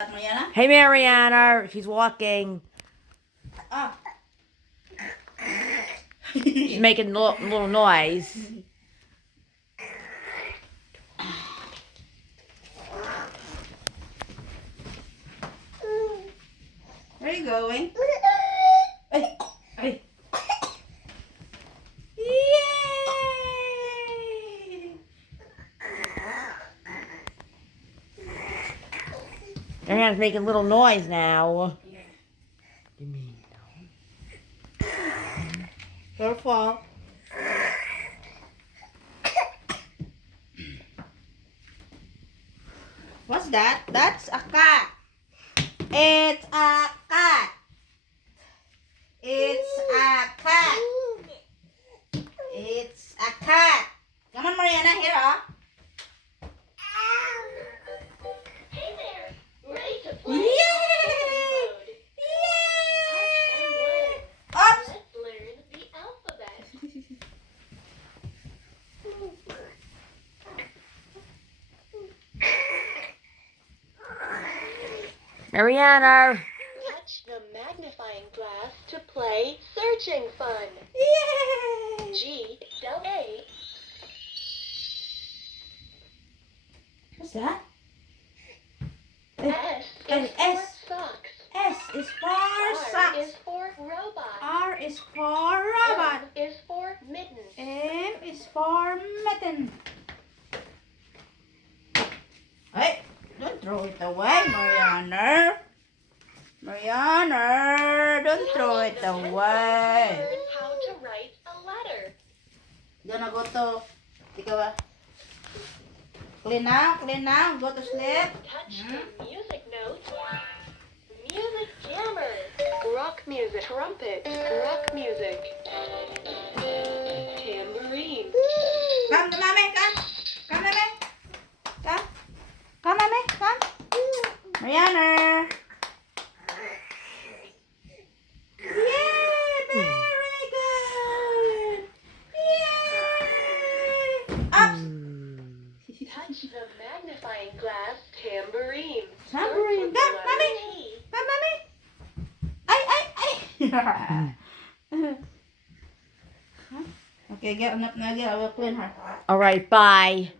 Mariana? Hey, Mariana. She's walking. Ah. She's making a little noise. Where are you going? Hey, hey. Yay! Mariana's making a little noise now. Careful. What's that? That's a cat. It's a cat. It's a cat. It's a cat. Come on, Mariana, here, huh? Hey there! Ready to play? Yay! Touch and Oops! learn. Let's learn the alphabet. Mariana. Touch the magnifying glass to play Searching Fun. Yay! G-A. What's that? S An is S. for socks. S is for R socks. is for robot. R is for robot. M is for mittens. M is for mitten. Hey, don't throw it away, Mariana. Mariana, don't throw it away. Learn how to write a letter. Gonna go to, ikaw clean now, go to sleep. Touch the music notes. Music jammer. Rock music. Trumpet. Rock music. Tambourine. Come, mommy, come. Come, mommy. Come. Come, mommy, come. Mariana. Yay, very good. Yay. Ups. Touch the magnifying glass. Tambourine. Tambourine. Start Come, with the mommy. letter T. Come, mommy. Ay. Okay, get up now. I will clean her. All right, bye.